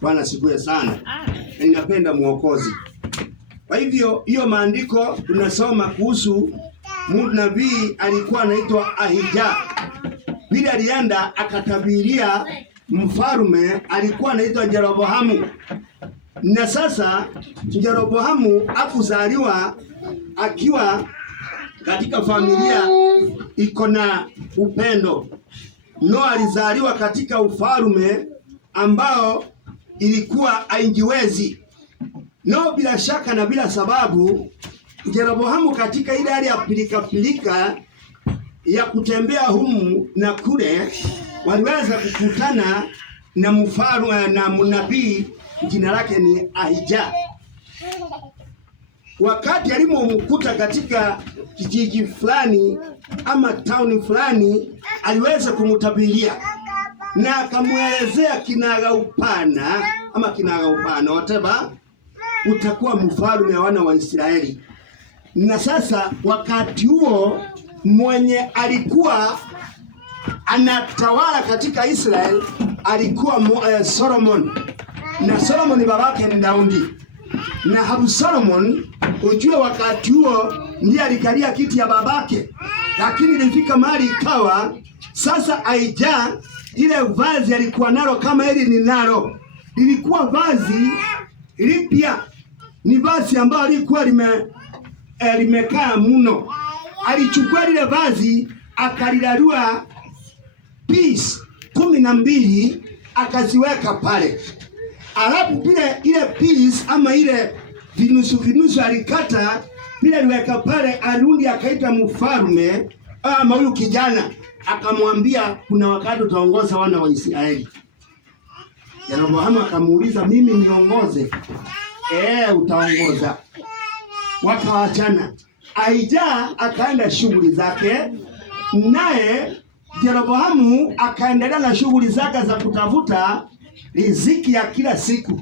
Bwana sifiwe sana. Ninapenda Mwokozi. Kwa hivyo hiyo maandiko tunasoma kuhusu nabii alikuwa anaitwa Ahija. Bila alienda akatabiria mfalme alikuwa anaitwa Jeroboamu. Na sasa Jeroboamu akuzaliwa akiwa katika familia iko na upendo. No, alizaliwa katika ufalme ambao ilikuwa haingiwezi. No, bila shaka na bila sababu Jeroboamu katika ile hali ya pilika ya kutembea humu na kule waliweza kukutana na mfalme na nabii jina lake ni Ahija. Wakati alimomkuta katika kijiji fulani ama town fulani, aliweza kumtabiria na akamuelezea kinaga upana whatever, utakuwa mfalme wa wana wa Israeli. Na sasa wakati huo mwenye alikuwa anatawala katika Israeli alikuwa Solomon, na Solomon babake ni Daudi. Na habu Solomon, ujue wakati huo ndiye alikalia kiti ya babake, lakini ilifika mahali ikawa sasa Ahija ile vazi alikuwa nalo kama hili ni nalo, lilikuwa vazi lipya, ni vazi ambalo lilikuwa limekaa mno. Alichukua lile vazi akalilalua piece 12 akaziweka pale. Alafu ile piece ama ile vinusu alikata bila aliweka pale. Arundi akaita mfalme ama huyu kijana akamwambia, kuna wakati utaongoza wana wa Israeli. Jeroboamu akamuuliza, mimi niongoze? Utaongoza. Wakaachana. Ahija akaenda shughuli zake, naye Jeroboamu akaendelea na shughuli zake za kutafuta riziki ya kila siku.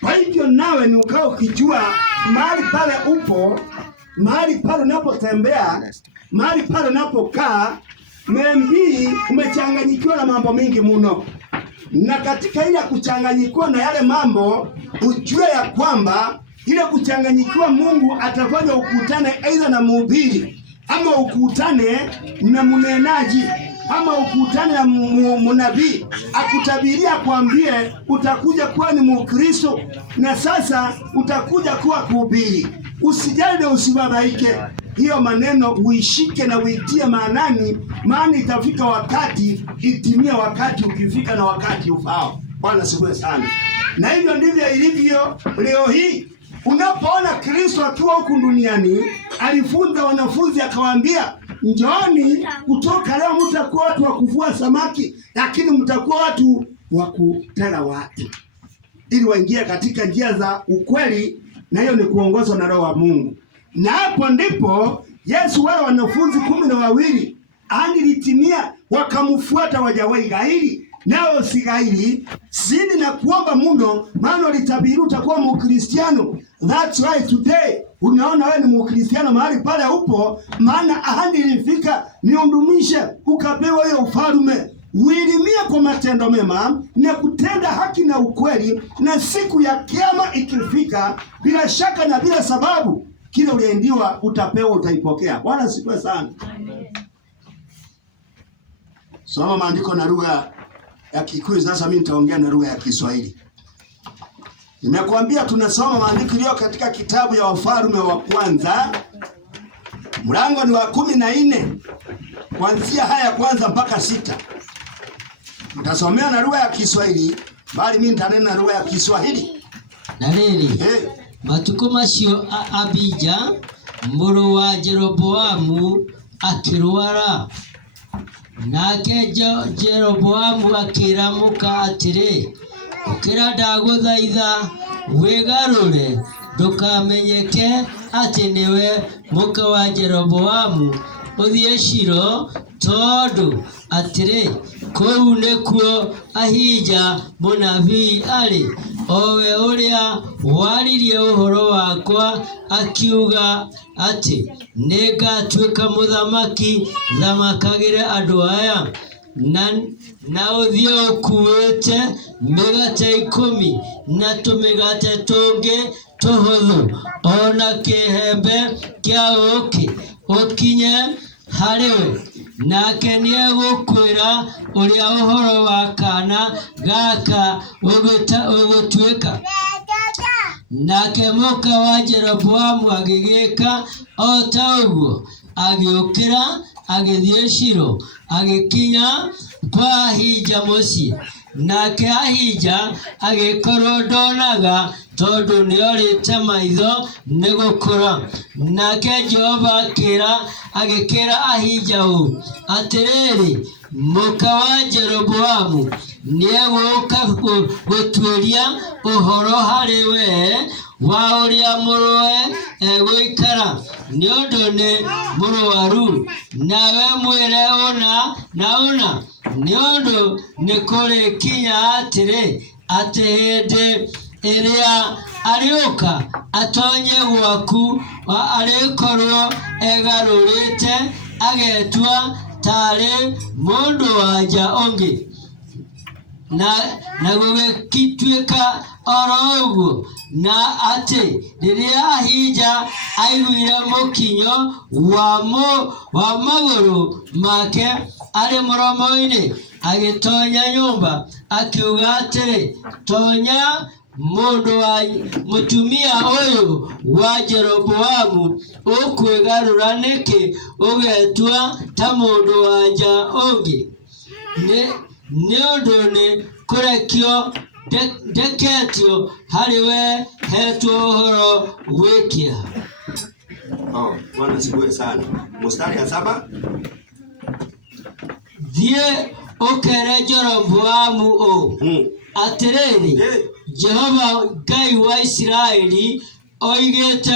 Kwa hivyo nawe ni ukao ukijua mahali pale upo, mahali pale unapotembea, mahali pale unapokaa, mwembii umechanganyikiwa na mambo mengi mno. Na katika ile kuchanganyikiwa na yale mambo, ujue ya kwamba ile kuchanganyikiwa Mungu atafanya ukutane aidha na mhubiri, ama ukutane na mnenaji, ama ukutane na mnabii akutabiria kwambie utakuja kuwa ni Mkristo na sasa utakuja kuwa kuhubiri. Usijali na usibabaike. Hiyo maneno uishike na uitie maanani, maana itafika wakati, itimia wakati ukifika na wakati ufao. Bwana sifiwe sana. Na hivyo ndivyo ilivyo leo hii. Unapoona Kristo akiwa huku duniani, alifunza wanafunzi akawaambia, njooni, kutoka leo mtakuwa watu wa kuvua samaki, lakini mtakuwa watu wa kutenda watu, ili waingie katika njia za ukweli, na hiyo ni kuongozwa na Roho wa Mungu. Na hapo ndipo Yesu wale wanafunzi 12 litimia, wakamfuata, wajawahi gairi nao sigairi, zidi na kuomba mno, maana litabiri utakuwa Mkristiano. That's why today unaona wewe ni Mkristiano mahali pale upo, maana ahadi ilifika niundumishe ukapewa hiyo ufalme. Uilimia kwa matendo mema na kutenda haki na ukweli, na siku ya kiyama ikifika, bila shaka na bila sababu, kile uliendiwa utapewa, utaipokea. Bwana sifiwe sana. Soma maandiko na lugha ya Kikuyu. Sasa mimi nitaongea na lugha ya Kiswahili. Nimekuambia tunasoma maandiko leo katika kitabu ya Wafalme wa kwanza, mlango ni wa 14 kuanzia haya kwanza mpaka 6. Mtasomea na lugha ya Kiswahili, bali mimi nitanena na lugha ya Kiswahili. Na riri matuko macio Abija mburu wa Jeroboamu akirwara, nake Jeroboamu akiramuka atiri, ukira ndaguthaitha wigarure ndukamenyeke ati niwe muka wa Jeroboamu, uthie Shilo, tondu atiri kou nikuo Ahija munabii ari, owe uria waririe uhoro wakwa akiuga ati ningatuika muthamaki thamakagire andu aya. na uthio ukuite migate 10 na tumigate tungi tuhuthu ona kihembe kia uki ukinye hariwe nake niegukwira uria uhoro wa kana gaka ugutuika. Nake muka wa Jeroboamu agigika o ta uguo, agiukira agithie Shilo agikinya kwa Ahija mucii. Nake Ahija agikorwo ndonaga tondu niorite maitho ni gukura. Nake Jehova agikira Ahija uu atiriri, muka wa Jeroboamu nieguka gutuiria uhoro hari we wa uria muruwe eguikara niundu ni muruaru. Nawe mwire una niundu ni kuri kinya atiri ati hindi iria ariuka atonye gwaku arikorwo egarurite agetua tari mundu wanja ungi. Na gugituika oro uguo, na ati riria Ahija aiguire mukinyo wa maguru make ari muromo-ini agitonya nyumba akiuga atiri, tonya mundu wa mutumia uyu wa Jeroboamu ukwigarura niki ugetua ta mundu wanja ungi. Niundu ni kurekio ndeketio hariwe hetwo uhoro wikia. Bwana asifiwe sana. Mstari ya 7. Thie ukere Jeroboamu o atiriri, Jehova Ngai wa Israeli oigete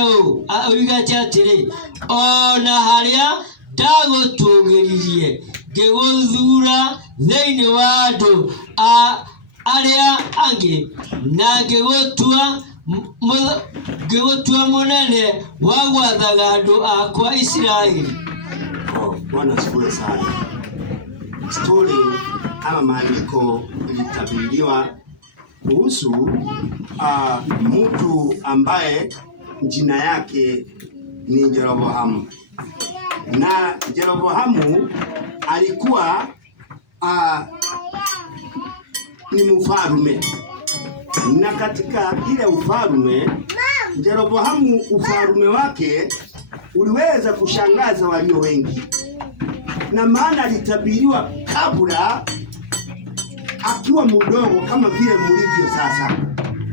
atiri, ona haria ndagutungiririe ngiguthura thiini wa andu aria angi na ngigutua munene wa gwathaga andu akwa Israeli. Bwana asifiwe sana. Story ama maandiko ilitabiriwa kuhusu mtu ambaye jina yake ni Jeroboamu. Na Jeroboamu alikuwa ni mfalme, na katika ile ufalme Jeroboamu, ufalme wake uliweza kushangaza walio wengi, na maana alitabiriwa kabla akiwa mdogo, kama vile mlivyo sasa.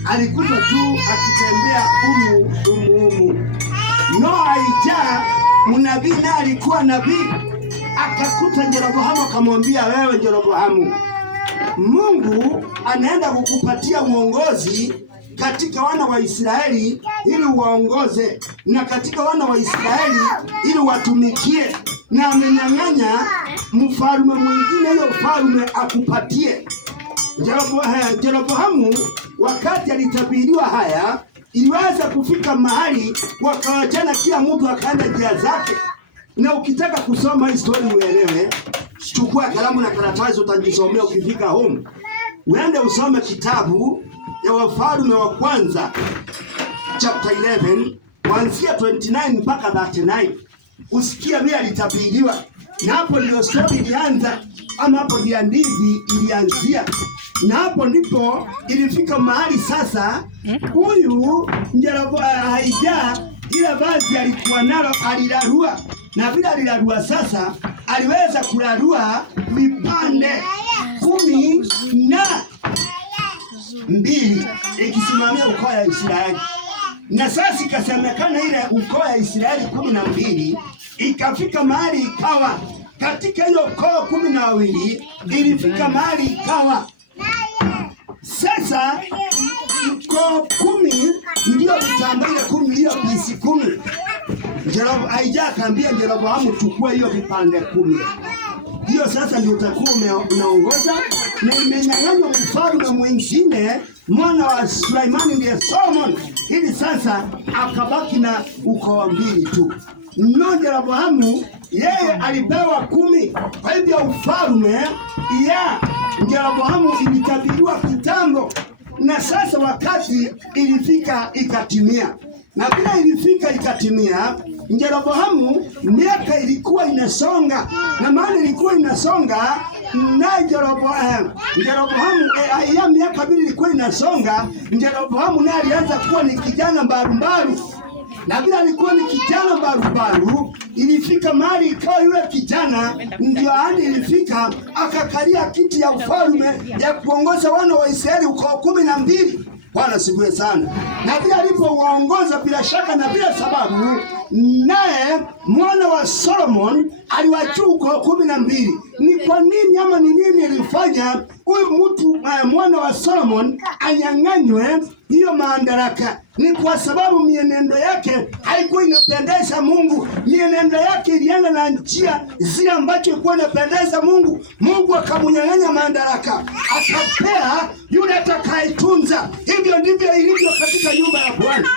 Alikuwa tu akitembea humu. Ahija mnabii, na alikuwa nabii, akakuta Jeroboamu akamwambia, wewe Jeroboamu, Mungu anaenda kukupatia uongozi katika wana wa Israeli ili uwaongoze, na katika wana wa Israeli ili watumikie, na amenyang'anya mfalme mwingine hiyo ufalme akupatie. Jeroboamu wakati alitabiriwa haya, iliweza kufika mahali wakawachana, kila mtu akaenda njia zake. Na ukitaka kusoma historia uelewe, chukua kalamu na karatasi utajisomea ukifika home. Uende usome kitabu ya Wafalme wa Kwanza chapter 11 kuanzia 29 mpaka 39. Usikia vile alitabiriwa. Na hapo ndio story ilianza, ama hapo ndio hadithi ilianzia. Na hapo ndipo ilifika mahali sasa huyu Ahija ile vazi alikuwa nalo alilarua, na vile alilarua sasa aliweza kularua vipande 12 ikisimamia ukoo ya Israeli. Na sasa ikasemekana ile ukoo ya Israeli 12 ikafika mahali ikawa katika hiyo ukoo 12 ilifika mahali ikawa sasa ukoo 10 ndio vitambaa ile 10 hiyo pisi 10. Ahija akaambia Jeroboamu, chukua hiyo vipande 10. Hiyo sasa ndio utakuwa unaongoza, na imenyang'anywa mfalme mwingine, mwana wa Suleimani ndiye Solomon. Hivi sasa akabaki na ukoo 2 tu. Jeroboamu yeye alipewa 10. Kwa hivyo ufalme ya Yeroboamu ilitabiriwa kitambo, na sasa wakati ilifika ikatimia. Na bila ilifika ikatimia, Yeroboamu miaka ilikuwa inasonga, na maana ilikuwa inasonga na Yeroboamu ya miaka bila ilikuwa inasonga, Yeroboamu naye alianza kuwa ni kijana mbarubaru. Na bila alikuwa ni kijana mbarubaru, ilifika mahali ikawa yule kijana ndio hadi ilifika akakalia kiti ya ufalme ya kuongoza wana wa Israeli ukoo 12. Bwana sifiwe sana. Na bila alipowaongoza bila shaka na bila sababu, naye mwana wa Solomon aliwachukua ukoo 12. Ni kwa nini ama ni nini ilifanya huyu mtu mwana wa Solomon anyang'anywe hiyo madaraka? Ni kwa sababu mienendo yake haikuwa inapendeza Mungu. Mienendo yake ilienda na njia zile ambacho ilikuwa inapendeza Mungu. Mungu akamunyang'anya madaraka, akapea yule atakayetunza. Hivyo ndivyo ilivyo katika nyumba ya Bwana.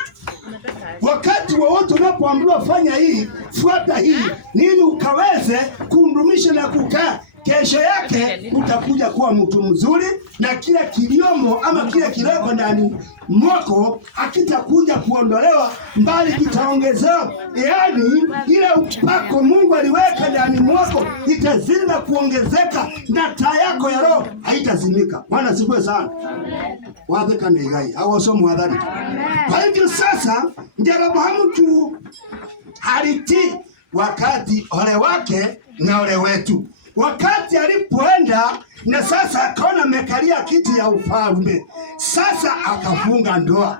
Wakati wowote unapoambiwa fanya hii, fuata hii, nini ukaweze kuundumisha na kukaa, kesho yake utakuja kuwa mtu mzuri, na kila kiliomo ama kila kiloko ndani mwako hakitakuja kuondolewa, mbali kitaongezewa. Yaani ile upako Mungu aliweka ndani mwako itazidi na kuongezeka, na taa yako ya roho haitazimika. Bwana sifiwe sana. Wapi kanaigai au somo hadhari. Kwa hivyo sasa Yeroboamu tu alitii wakati ole wake na ole wetu. Wakati alipoenda na sasa akaona amekalia kiti ya ufalme, sasa akafunga ndoa.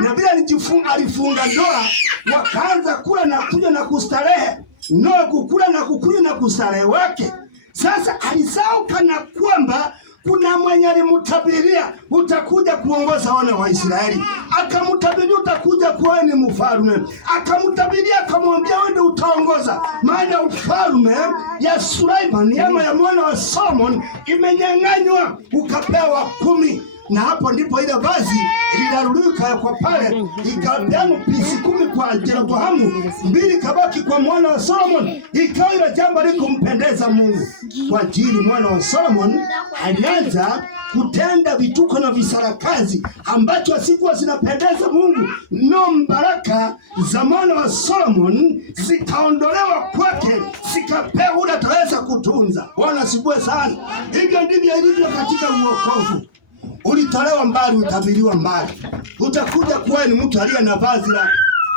Na bila alifunga ndoa, wakaanza kula na kunywa na kustarehe. Noa kukula na kukunywa na kustarehe wake. Sasa alisahau kana kwamba kuna mwenye alimtabiria utakuja kuongoza wana wa Israeli. Akamtabiria utakuja kuwa ni mfalme. Akamtabiria akamwambia wewe ndio utaongoza. Maana ufalme ya Suleiman ama ya mwana wa Solomon imenyang'anywa ukapewa 10. Na hapo ndipo ile vazi lililarulika kwa pale, ikapeana pisi 10 kwa Yeroboamu, 2 kabaki kwa mwana wa Solomon. Ikawa ile jambo likumpendeza Mungu. Kwa ajili mwana wa Solomon alianza kutenda vituko na visarakazi ambacho asikuwa zinapendeza Mungu. Baraka za mwana wa Solomon zikaondolewa kwake, zikapewa ule ataweza kutunza. Bwana sifiwe sana. Hivyo ndivyo ilivyo katika uokovu. Ulitolewa mbali, utabiriwa mbali. Utakuja kuwa ni mtu aliye na vazi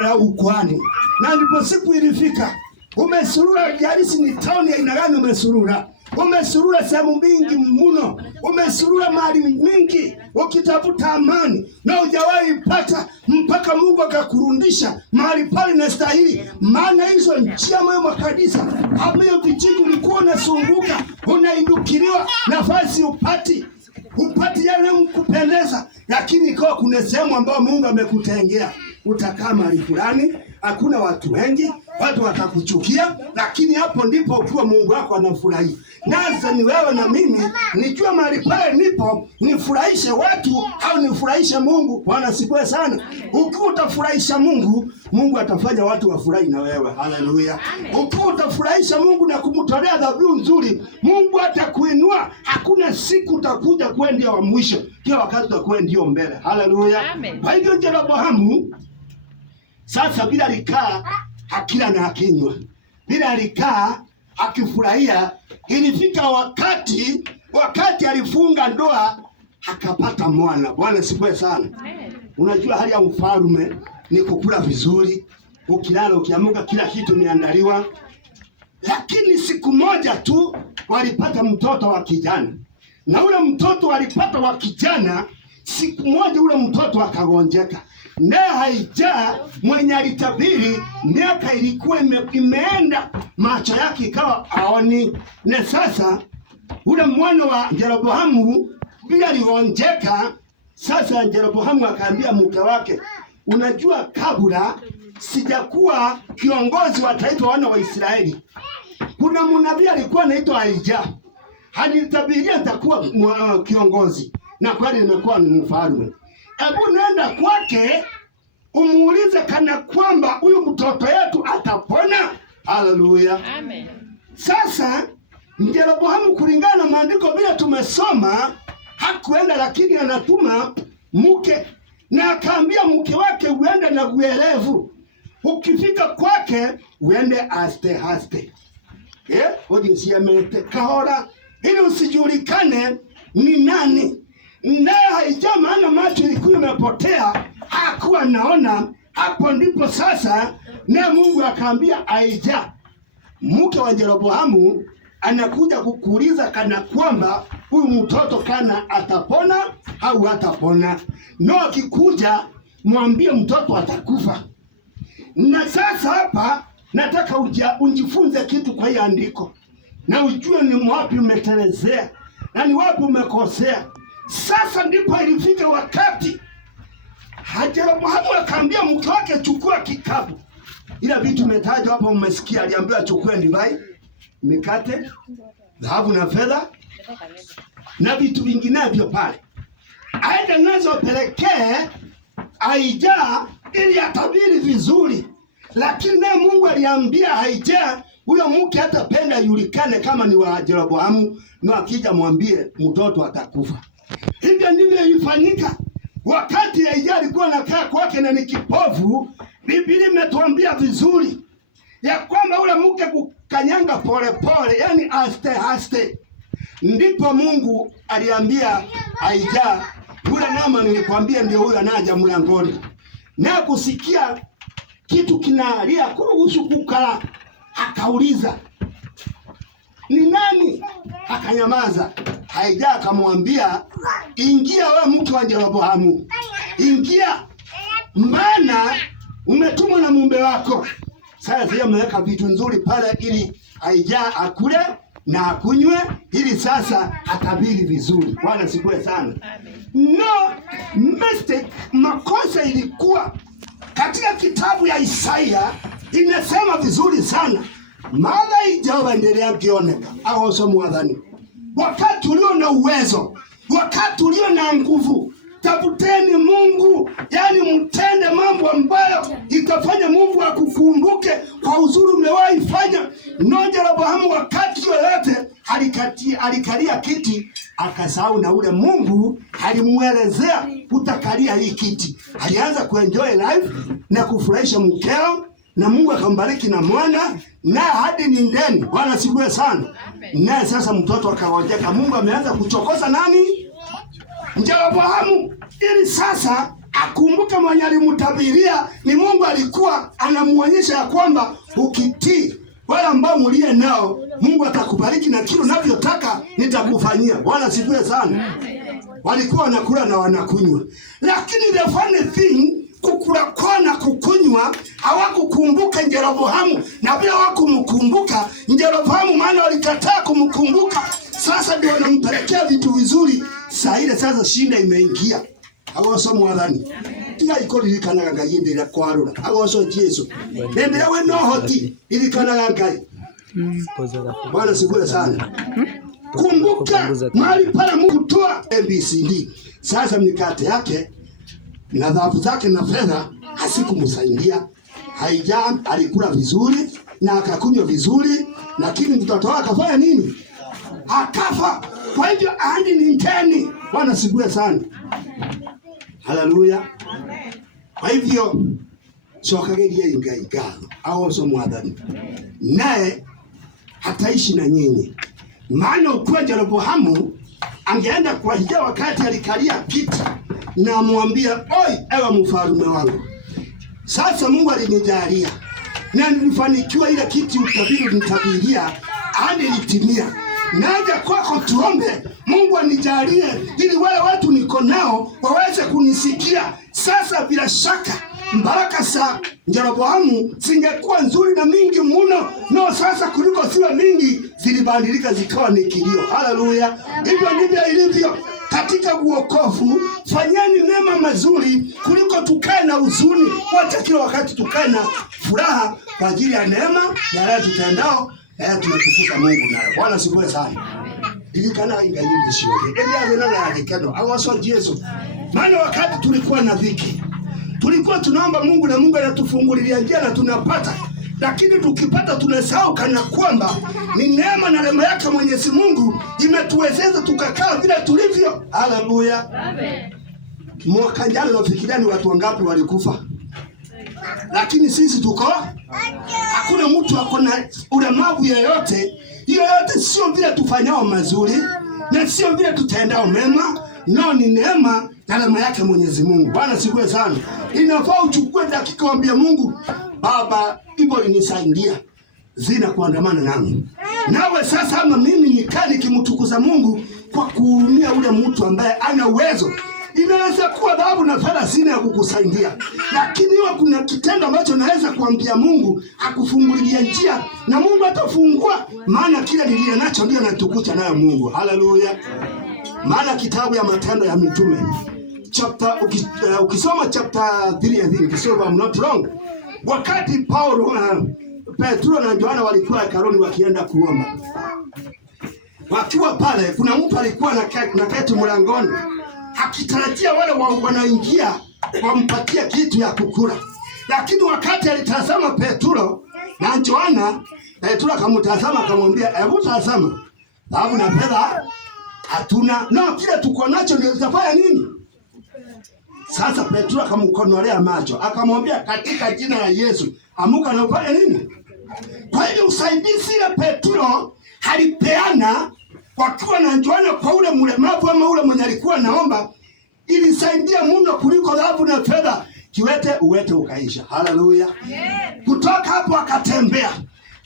la ukwani. Na ndipo siku ilifika. Umesurura jarisi ni town ya aina gani umesurura? Umesurura sehemu mingi mno. Umesurura mahali mingi ukitafuta amani na hujawahi pata, mpaka Mungu akakurudisha mahali pale na stahili. Maana hizo njia mwema kabisa ambayo vijiji ulikuwa unasunguka, unaindukiliwa, nafasi upati yale mkupendeza, lakini ikawa kuna sehemu ambayo Mungu amekutengea. Utakaa mahali fulani, hakuna watu wengi, watu watakuchukia, lakini hapo ndipo ukiwa Mungu wako anafurahi. Nasa ni wewe na mimi, nikiwa mahali pale nipo, nifurahishe watu au nifurahishe Mungu. Bwana sifiwe sana. Ukiwa utafurahisha Mungu, Mungu atafanya watu wafurahi na wewe. Haleluya. Ukiwa utafurahisha Mungu na kumtolea dhabihu nzuri, Mungu atakuinua. Hakuna siku utakuja kuwa ndio wa mwisho, kila wakati utakuwa ndio mbele. Haleluya. Kwa hivyo Yeroboamu sasa bila alikaa akila na akinywa, bila alikaa akifurahia, ilifika wakati alifunga ndoa akapata mwana. Bwana sifiwe sana. Unajua hali ya ufalme ni kukula vizuri, ukilala ukiamuka kila kitu miandaliwa. Lakini siku moja tu walipata mtoto wa kijana. Na ule mtoto walipata wa kijana, siku moja ule mtoto akagonjeka. Naye haijaa mwenye alitabiri, miaka ilikuwa imeenda, macho yake ikawa aoni. Na sasa ule mwana wa Yeroboamu bila aligonjeka, sasa Yeroboamu akaambia mke wake, unajua kabla sijakuwa kiongozi wa taifa wana wa Israeli, kuna mnabii alikuwa anaitwa Ahija. Alitabiria nitakuwa kiongozi, na kweli nimekuwa ni mfalme. Hebu nenda kwake umuulize kana kwamba huyu mtoto yetu atapona. Haleluya. Amen. Sasa Yeroboamu kulingana na maandiko vile tumesoma hakuenda, lakini anatuma mke na akaambia mke wake uende na uelevu. Ukifika kwake uende aste haste. Ujisiamete kahora ili usijulikane ni nani. Naye haija maana macho ilikuwa imepotea, hakuwa naona. Hapo ndipo sasa na Mungu akaambia Aija, mke wa Yeroboamu, anakuja kukuuliza kana kwamba huyu mtoto kana atapona au hatapona. No, akikuja mwambie mtoto atakufa. Na sasa hapa nataka ujifunze kitu kwa hii andiko na ujue ni wapi umetelezea na ni wapi umekosea. Sasa ndipo ilifika wakati Yeroboamu akaambia mke wake, chukua kikapu. Ila vitu umetajwa hapa umesikia, aliambiwa achukue divai, mikate, dhahabu na fedha na vitu vinginevyo pale, aende nazo pelekee Aija ili atabiri vizuri. Lakini naye Mungu aliambia Aija huyo mke hatapenda yulikane kama ni wa Yeroboamu, na akija mwambie mtoto atakufa. Hivyo ndivyo ilifanyika. Wakati Aija alikuwa anakaa kwake na ni kipofu, Biblia imetuambia vizuri ya kwamba ule mke kukanyanga pole pole, yani aste aste. Ndipo Mungu aliambia Aija, yule mama nilikwambia ndio huyo anaja mlangoni. Na kusikia kitu kinalia kuruhusu kukala, akauliza ni nani? Akanyamaza. Aija akamwambia, ingia wewe mke wa Yeroboamu, ingia, maana umetumwa na mume wako. Sasa yeye ameweka vitu nzuri pale ili Aija akule na akunywe, ili sasa atabiri vizuri. Bwana sifiwe sana. No mistake, makosa ilikuwa katika kitabu ya Isaya, inasema vizuri sana. Mada ijawa endelea kioneka au somo wadhani. Wakati ulio na uwezo, wakati ulio na nguvu, tafuteni Mungu, yani mtende mambo ambayo itafanya Mungu akukumbuke kwa uzuri umewahi fanya. Yeroboamu wakati yoyote alikalia kiti akasahau na ule Mungu alimuelezea utakalia hii kiti. Alianza kuenjoy life na kufurahisha mkeo, na Mungu akambariki na mwana na hadi ni ndeni. Bwana sifiwe sana. Na sasa mtoto akaojeka. Mungu ameanza kuchokoza nani? Yeroboamu, ili sasa akumbuke mwenye alimtabiria ni Mungu. Alikuwa anamuonyesha ya kwamba ukitii wale ambao mlie nao, Mungu atakubariki na kile unavyotaka nitakufanyia. Bwana sifiwe sana. Walikuwa wanakula na wanakunywa, lakini the funny thing, kukula kona kukunywa hawakukumbuka Yeroboamu, na bila hawakumkumbuka Yeroboamu maana walikataa kumkumbuka. Sasa ndio wanampelekea vitu vizuri. Saa ile sasa shinda imeingia. Awoso mwadhani. Tia ikori likana ngayinde la kwarura. Awoso Yesu. Nende we no hoti ilikana ngai. Bwana sifiwe sana. Kumbuka mahali pale Mungu toa ABCD. Sasa mikate yake na dhahabu zake na fedha hasikumsaidia. Aija alikula vizuri na akakunywa vizuri, lakini mtoto wake akafanya nini? Akafa. Kwa hivyo ahadi ni ndeni. Bwana sifiwe sana. Haleluya. Kwa hivyo sokageria ingaiga au so mwadhani, naye hataishi na nyinyi. Maana ukiwa Yeroboamu angeenda kwa Aija wakati alikalia kiti na amwambia, oi ewe mfalme wangu, sasa Mungu alinijalia na nilifanikiwa ile kiti utabiri nitabiria hadi litimia. Naja kwako tuombe Mungu anijalie ili wale watu niko nao waweze kunisikia. Sasa bila shaka mbaraka za Yeroboamu zingekuwa nzuri na mingi mno. No, sasa kuliko siwa mingi zilibadilika zikawa ni kilio. Haleluya. Hivyo ndivyo ilivyo katika wokovu. Fanyeni mema mazuri kuliko tukae na huzuni. Wacha kila wakati tukae na furaha kwa ajili ya neema ya leo tutendao. Tunatukuza Mungu naye. Bwana sifiwe sana. Ilikana ingayindi shiwe. Ndio ndio na yakeno. Awaso Yesu. Maana wakati tulikuwa na dhiki, tulikuwa tunaomba Mungu na Mungu anatufungulia njia na tunapata. lakini tukipata tunasahau kana kwamba ni neema na rehema yake Mwenyezi Mungu imetuwezesha tukakaa vile tulivyo. Haleluya. Amen. Mwaka jana nafikiria ni watu wangapi walikufa, lakini sisi tuko, hakuna mtu akona ulemavu yeyote. Hiyo yote sio vile tufanyao mazuri na sio vile tutendao mema, no, ni neema na rehema yake Mwenyezi Mungu. Bwana sifiwe sana. Inafaa uchukue dakika uambie Mungu, Baba, hivyo inisaidia zina kuandamana nami. Nawe sasa ama mimi nikaa nikimtukuza Mungu kwa kuhurumia ule mtu ambaye ana uwezo. Inaweza kuwa dhahabu na fedha sina ya kukusaidia, lakini iwa kuna kitendo ambacho naweza kuambia Mungu akufungulia njia, na Mungu atafungua, maana kile niliye nacho ndio natukuta nayo Mungu. Haleluya. Maana kitabu ya Matendo ya Mitume ukisoma chapter 3, I think, so I'm not wrong, wakati Paulo, Petro na Yohana walikuwa hekaluni wakienda kuomba, wakiwa pale kuna mtu alikuwa na keti mlangoni akitarajia wale wanaingia wampatie kitu ya kukula, lakini wakati alitazama Petro na Yohana, Petro akamtazama akamwambia, hebu tazama, dhahabu na fedha hatuna, no, kile tuko nacho ndio tutafanya nini? Sasa Petro akamkonolea macho akamwambia, katika jina la Yesu amuka na ufanye nini? Kwa hiyo usaidizi ile Petro alipeana wakiwa na Yohana kwa ule mlemavu ama ule mwenye alikuwa naomba, ilisaidia mno kuliko dhahabu na fedha. Kiwete uwete ukaisha. Haleluya. Kutoka hapo akatembea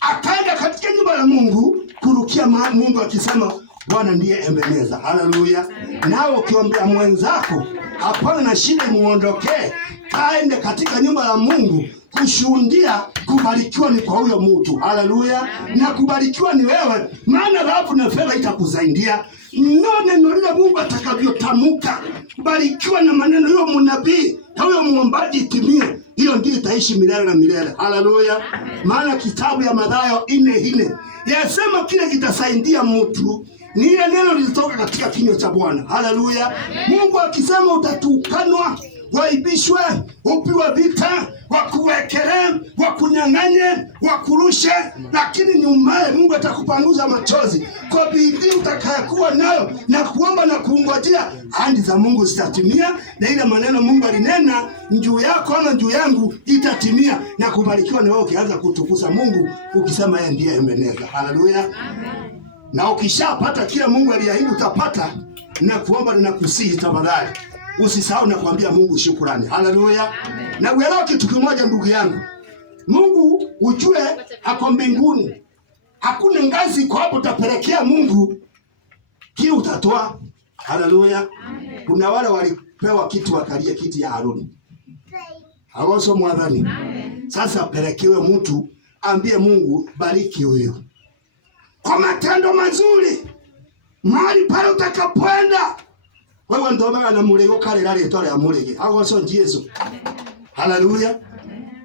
akaenda katika nyumba ya Mungu kurukia Mungu akisema, Bwana ndiye Ebeneza. Haleluya. Nao ukiombea mwenzako hapana na shida, muondokee, kaende katika nyumba ya Mungu kushuhudia. Kubarikiwa ni kwa huyo mtu. Haleluya. Na kubarikiwa ni wewe, maana dhahabu na fedha itakusaidia. Neno lile Mungu atakavyotamuka, kubarikiwa na maneno huyo mnabii na huyo muombaji itimie, hiyo ndio itaishi milele na milele. Haleluya. Maana kitabu ya Mathayo 4:4 yasema kile kitasaidia mtu ni ile neno lilitoka katika kinywa cha Bwana. Haleluya. Mungu akisema utatukanwa, waibishwe, upiwe vita, wakuwekele, wakunyang'anye, wakurushe, lakini nyumaye Mungu atakupanguza machozi kwa bidii utakayokuwa nayo na kuomba na kuongojea, ahadi za Mungu zitatimia, na ile maneno Mungu alinena juu yako na juu yangu itatimia, na kubarikiwa na wewe ukianza kutukuza Mungu ukisema yeye ndiye Ebeneza. Haleluya. Na ukishapata kila Mungu aliahidi utapata, na kuomba na kusihi, tafadhali usisahau na kuambia Mungu shukrani. Haleluya. Na uelewe kitu kimoja ndugu yangu, Mungu ujue ako mbinguni, hakuna ngazi kwa hapo utapelekea Mungu kiu utatoa. Haleluya. Kuna wale walipewa kitu wakalia kiti ya Haruni, hawaso mwadhani. Sasa pelekewe mtu ambie Mungu bariki huyo kwa matendo mazuri, mahali pale utakapoenda wewe ndo na mulego kale lale tole ya mulege hawa so Yesu. Haleluya.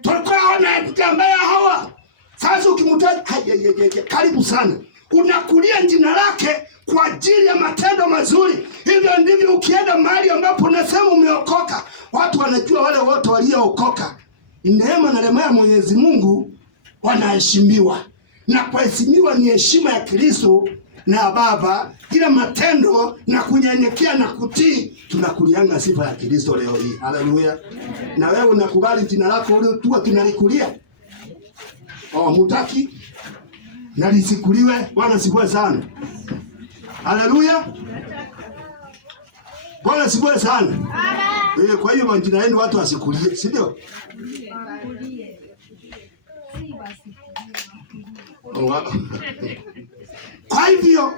Tukaona mtambea hawa sasa, ukimtaja karibu sana, unakulia jina lake kwa ajili ya matendo mazuri. Hivyo ndivyo ukienda mahali ambapo nasema umeokoka, watu wanajua wale wote waliookoka, neema na rehema ya Mwenyezi Mungu wanaheshimiwa, na kuheshimiwa ni heshima ya Kristo na Baba, kila matendo na kunyenyekea na kutii, tunakulianga sifa ya Kristo leo hii. Haleluya. Na wewe unakubali jina lako ule tu tunalikulia? Mutaki na lisikuliwe. Bwana sifiwe sana. Haleluya. Bwana sifiwe sana. Kwa hiyo majina yenu watu wasikulie, si ndio? Kwa hivyo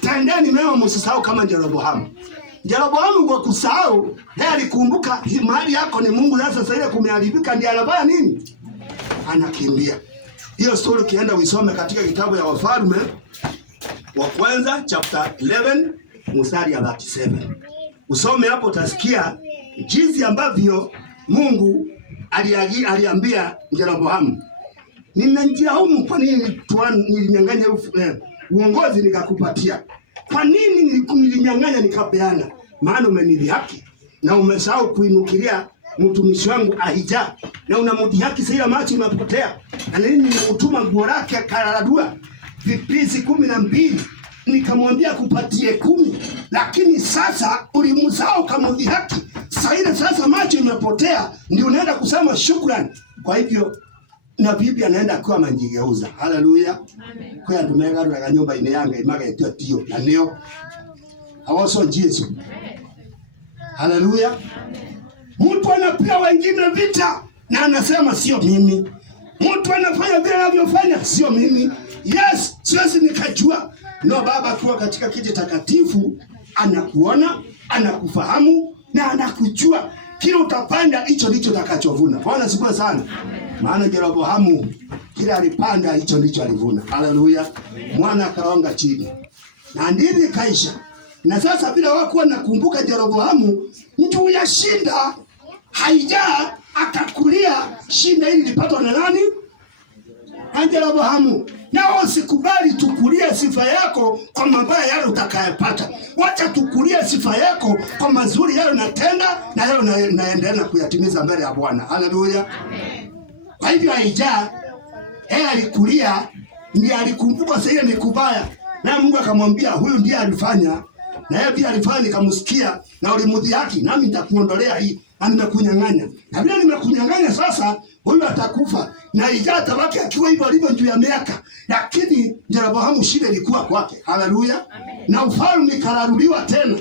tendeni mema, msisahau kama Jeroboamu. Jeroboamu kwa kusahau, yeye alikumbuka mahali yako ni Mungu. Sasa ile kumeharibika, ndiye anafanya nini? Anakimbia. Hiyo story kienda uisome katika kitabu ya Wafalme wa kwanza chapter 11 mstari ya 37. Usome hapo utasikia jinsi ambavyo Mungu aliambia Jeroboamu, ninajilaumu kwa nini nilinyang'anya uongozi nikakupatia. Kwa nini nilinyang'anya nikapeana? Maana umenidhihaki na umesahau kuinukilia mtumishi wangu Ahija, na unamdhihaki sasa, macho imepotea, na nini nimekutuma nguo lake akaradua vipisi 12, nikamwambia kupatie 10, lakini sasa ulimzao kamdhihaki. Sasa macho imepotea, ndio unaenda kusema shukrani. Kwa hivyo na bibi anaenda kwa manjigeuza. Haleluya. Amen. Kwa ndumega rwa nyumba ine yanga imaga etio tio na neo. Hawaso Yesu. Amen. Haleluya. Amen. Mtu anapiga wengine vita na anasema sio mimi. Mtu anafanya vile anavyofanya sio mimi. Yes, siwezi nikajua. No, Baba kwa katika kiti takatifu anakuona, anakufahamu na anakujua. Kile utapanda hicho ndicho utakachovuna. Bwana sifiwe sana. Amen. Maana Yeroboamu kile alipanda hicho ndicho alivuna. Haleluya. Mwana akaonga chini. Na ndiri kaisha. Na sasa bila wako nakumbuka Yeroboamu mtu ya shinda haija akakulia shinda hili lipatwa na nani? Yeroboamu. Na usikubali tukulie sifa yako kwa mabaya yale utakayopata. Wacha tukulie sifa yako kwa mazuri yale unatenda na yale unaendelea kuyatimiza mbele ya Bwana. Haleluya. Amen. Kwa hivyo Ahija alikulia, ndiye alikumbuka sasa ni kubaya. Na Mungu akamwambia huyu ndiye alifanya, na yeye pia alifanya, nikamsikia na ulimdhihaki, nami nitakuondolea hii, na nimekunyang'anya. Na bila nimekunyang'anya sasa huyu atakufa. Na Ahija atabaki akiwa hivyo alivyo juu ya miaka. Lakini Yeroboamu shida ilikuwa kwake. Haleluya. Na ufalme kararuliwa tena.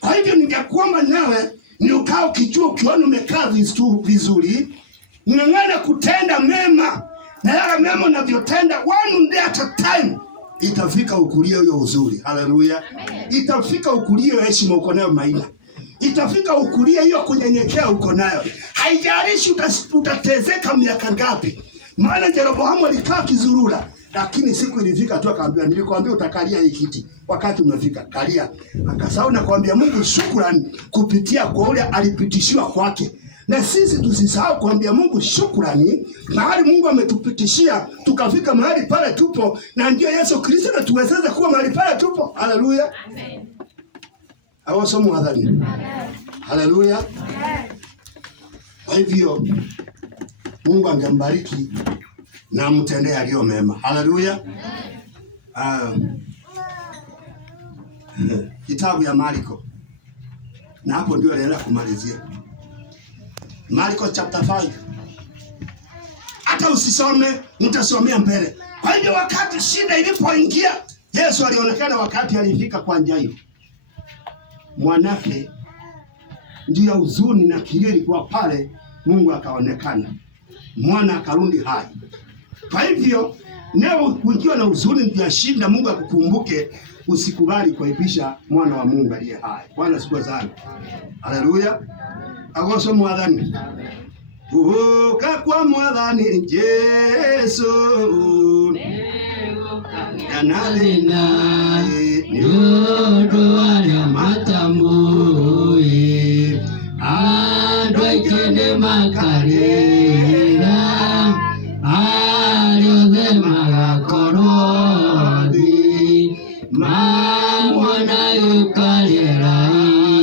Kwa hivyo ningekuomba nawe ni ukao ukijua, ukiona umekaa vizuri, ng'ang'ana kutenda mema, na yale mema unavyotenda one day at a time itafika ukulie hiyo uzuri. Haleluya. Itafika ukulie heshima uko nayo Maina. Itafika ukulie hiyo kunyenyekea uko nayo. Haijalishi utatezeka miaka ngapi. Maana Yeroboamu alikaa kizurura, lakini siku ilifika tu akaambiwa, nilikwambia utakalia hii kiti, wakati umefika, kalia. Akasahau na kuambia Mungu shukrani kupitia kwa ule alipitishiwa kwake. Na sisi tusisahau kuambia Mungu shukrani mahali Mungu ametupitishia tukafika mahali pale tupo, na ndio Yesu Kristo anatuwezesha kuwa mahali pale tupo. Haleluya. Amen. Awasomu hadhani. Amen. Haleluya. Amen. Kwa hivyo Mungu angembariki na mtendee aliyo mema. Haleluya. Kitabu ya Marko. Na hapo ndio naenda kumalizia. Marko chapter 5. Hata usisome, nitasomea mbele. Kwa hivyo wakati shida ilipoingia, Yesu alionekana wakati alifika kwa Jairo. Mwanake ndio ya huzuni na kilio ilikuwa pale, Mungu akaonekana. Mwana akarudi hai. Kwa hivyo leo ukiwa na huzuni ndio shida, Mungu akukumbuke, usikubali kuaibisha mwana wa Mungu aliye hai. Bwana siku sana. Haleluya. Agoso mwadhani. Uka kwa mwadhani Yesu. Yanalina nyodo wale matambui. Andwa ikende makarira. Aliodhe magakorodi. Mamona yukalera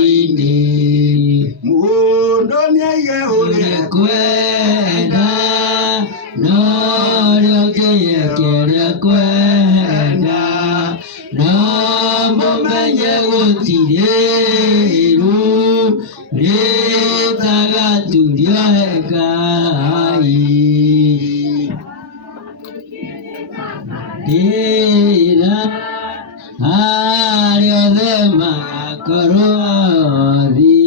ini. Mundo nye ule kwenda. Noro keye kere kwenda. Nombo menye utireru. Retaga tulio hekai. Ira aliodhe magakorodi.